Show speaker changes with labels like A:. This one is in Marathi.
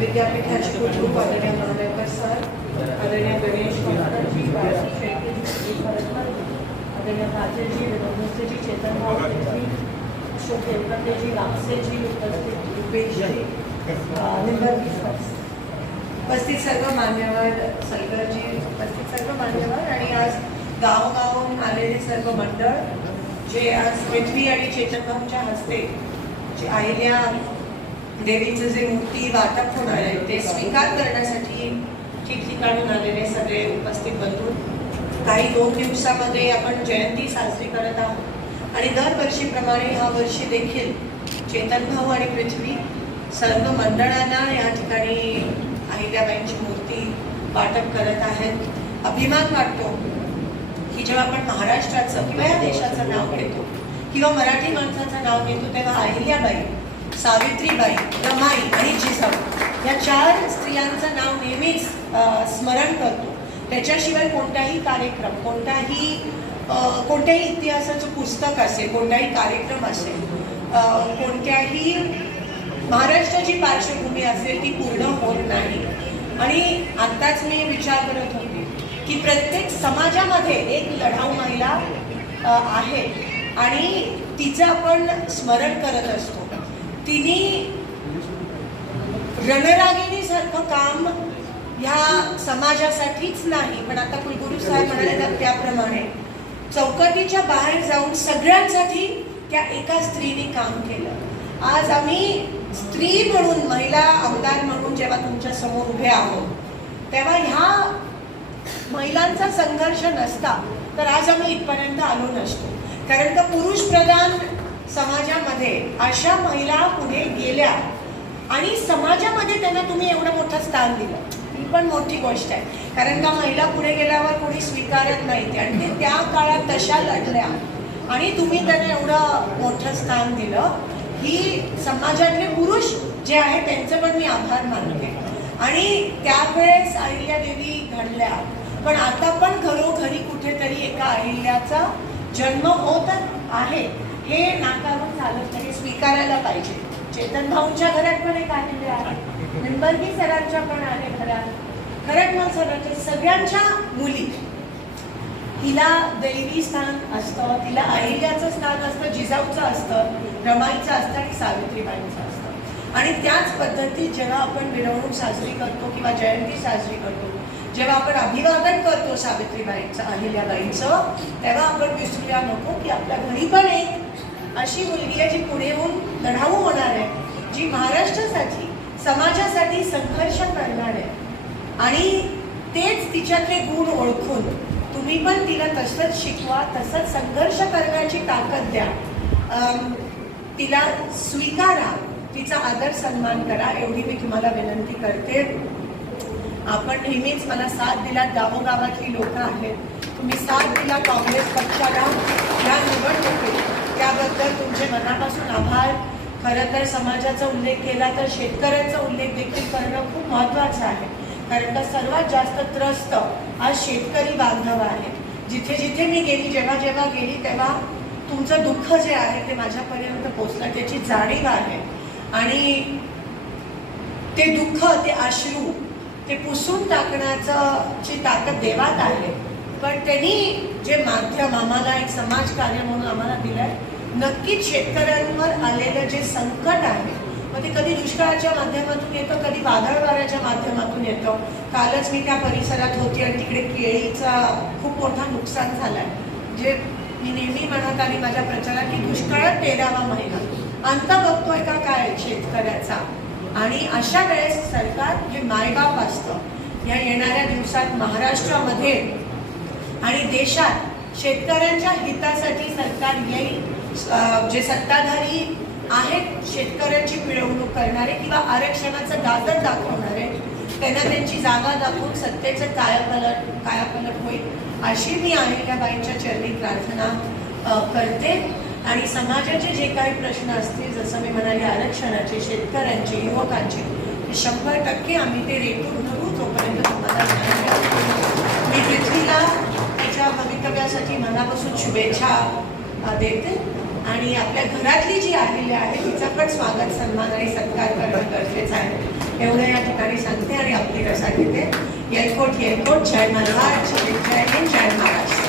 A: विद्यापीठ हाईस्कूल आदरणीय महादेवकर सर आदरणीय गणेश जी बाळाजी आदरणीय राजेजी रघुसेजी चेतन भाऊ अशोक हेलकंडेजी रामसेजी उपस्थित रुपेशजी उपस्थित सर्व मान्यवर सलगरजी उपस्थित सर्व मान्यवर आणि आज गावगावून आलेले सर्व मंडळ जे आज पृथ्वी आणि चेतन भाऊच्या हस्ते जे आहिल्या देवीचं जे मूर्ती वाटप होणार आहे ते स्वीकार करण्यासाठी ठिकठिकाणून आलेले सगळे उपस्थित बंधू. काही दोन दिवसामध्ये आपण जयंती साजरी करत आहोत. आणि दरवर्षीप्रमाणे ह्या वर्षी देखील चेतन भाऊ आणि पृथ्वी सर्व मंडळांना या ठिकाणी अहिल्याबाईंची मूर्ती वाटप करत आहेत. अभिमान वाटतो की जेव्हा आपण महाराष्ट्राचं किंवा या देशाचं नाव घेतो किंवा मराठी माणसाचं नाव घेतो तेव्हा अहिल्याबाई सावित्रीबाई रमाई आणि जिजाऊ या चार स्त्रियांचं नाव नेहमीच स्मरण करतो. त्याच्याशिवाय कोणताही कार्यक्रम कोणताही कोणत्याही इतिहासाचं पुस्तक असेल कोणताही कार्यक्रम असेल कोणत्याही महाराष्ट्राची पार्श्वभूमी असेल ती पूर्ण होत नाही. आणि आत्ताच मी विचार करत होते की प्रत्येक समाजामध्ये एक लढाऊ महिला आहे आणि तिचं आपण स्मरण करत असतो. तिने रणरागिणीसारखं काम ह्या समाजासाठीच नाही पण आता कुलगुरू साहेब म्हणाले त्याप्रमाणे चौकटीच्या बाहेर जाऊन सगळ्यांसाठी त्या एका स्त्रीने काम केलं. आज आम्ही स्त्री म्हणून महिला आमदार म्हणून जेव्हा तुमच्यासमोर उभे आहोत तेव्हा ह्या महिलांचा संघर्ष नसता तर आज आम्ही इथपर्यंत आलो नसतो. कारण का पुरुष प्रधान समाजामध्ये अशा महिला पुढे गेल्या आणि समाजामध्ये त्यांना तुम्ही एवढं मोठं स्थान दिलं. ही पण मोठी गोष्ट आहे. कारण का महिला पुढे गेल्यावर कोणी स्वीकारत नाही. आणि ते त्या काळात तशा लढल्या आणि तुम्ही त्यांना एवढं मोठं स्थान दिलं. ही समाजातले पुरुष जे आहे त्यांचं पण मी आभार मानते. आणि त्यावेळेस अहिल्या देवी घडल्या. पण आता पण घरोघरी कुठेतरी एका अहिल्याचा जन्म होतच आहे. हे नाकारून चालत नाही स्वीकारायला पाहिजे. चेतन भाऊंच्या घरात पण एक आलेले आहे. निंबर्गी सरांच्या पण आहे घरात. खरटमल सरांच्या सगळ्यांच्या मुली. तिला दैवी स्थान असतं तिला अहिल्याचं स्थान असतं जिजाऊचं असतं रमाईचं असतं आणि सावित्रीबाईंचं असतं. आणि त्याच पद्धतीत जेव्हा आपण मिरवणूक साजरी करतो किंवा जयंती साजरी करतो जेव्हा आपण अभिवादन करतो सावित्रीबाईंचं अहिल्याबाईंचं तेव्हा आपण विसरूया नको की आपल्या घरी पण एक अशी मुलगी आहे जी पुढे येऊन लढाऊ होणार आहे जी महाराष्ट्रासाठी समाजासाठी संघर्ष करणार आहे. आणि तेच तिच्यातले गुण ओळखून तुम्ही पण तिला तसंच शिकवा तसंच संघर्ष करण्याची ताकद द्या. तिला स्वीकारा तिचा आदर सन्मान करा एवढी मी तुम्हाला विनंती करते. आपण नेहमीच मला साथ दिला गावोगावातली लोक आहेत. तुम्ही साथ दिला काँग्रेस पक्षाला. या निवडणुकीत त्याबद्दल तुमचे मनापासून आभार. खरं तर समाजाचा उल्लेख केला तर शेतकऱ्यांचा उल्लेख देखील करणं खूप महत्त्वाचं आहे. कारण का सर्वात जास्त त्रस्त हा शेतकरी बांधव आहे जिथे जिथे मी गेली जेव्हा जेव्हा गेली तेव्हा तुमचं दुःख जे आहे ते माझ्यापर्यंत पोचलं त्याची जाणीव आहे. आणि ते दुःख ते अश्रू ते पुसून टाकण्याचं ची ताकद देवात आहे पण त्यांनी जे माध्यम आम्हाला एक समाज कार्य म्हणून आम्हाला दिलं आहे नक्कीच शेतकऱ्यांवर आलेलं जे संकट आहे मग ते कधी दुष्काळाच्या माध्यमातून येतं कधी वादळ वाऱ्याच्या माध्यमातून येतं. कालच मी त्या परिसरात होती आणि तिकडे केळीचा खूप मोठा नुकसान झालाय. जे मी नेहमी म्हणत आली माझ्या प्रचारात की दुष्काळात तेरावा महिना. अंत बघतोय का काय शेतकऱ्याचा? आणि अशा वेळेस सरकार जे मायबाप असतं या येणाऱ्या दिवसात महाराष्ट्रामध्ये आणि देशात शेतकऱ्यांच्या हितासाठी सरकार येईल जे सत्ताधारी आहेत शेतकऱ्यांची पिळवणूक करणारे किंवा आरक्षणाचं दादर दाखवणारे त्यांना त्यांची जागा दाखवून सत्तेचं कायापलट कायापलट होईल अशी मी अहिल्याबाईंच्या चरणी प्रार्थना करते. आणि समाजाचे जे काही प्रश्न असतील जसं मी म्हणाले आरक्षणाचे शेतकऱ्यांचे युवकांचे शंभर टक्के आम्ही ते रेटून धरू तोपर्यंत त्यांच्यासाठी मनापासून शुभेच्छा देते. आणि आपल्या घरातली जी आलेली आहे तिचा पण स्वागत सन्मान आणि सत्कार करणं गरजेचं आहे. एवढं या ठिकाणी सांगते आणि आपली रसा घेते येलकोट येलकोट. जय महाराज. जय जय